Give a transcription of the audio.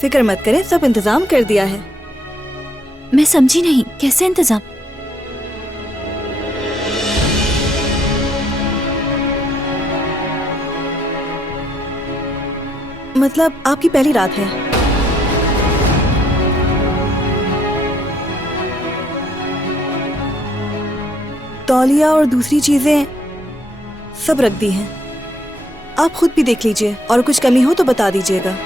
फिक्र मत करें, सब इंतजाम कर दिया है। मैं समझी नहीं, कैसे इंतजाम? मतलब आपकी पहली रात है। तौलिया और दूसरी चीजें सब रख दी हैं। आप खुद भी देख लीजिए और कुछ कमी हो तो बता दीजिएगा।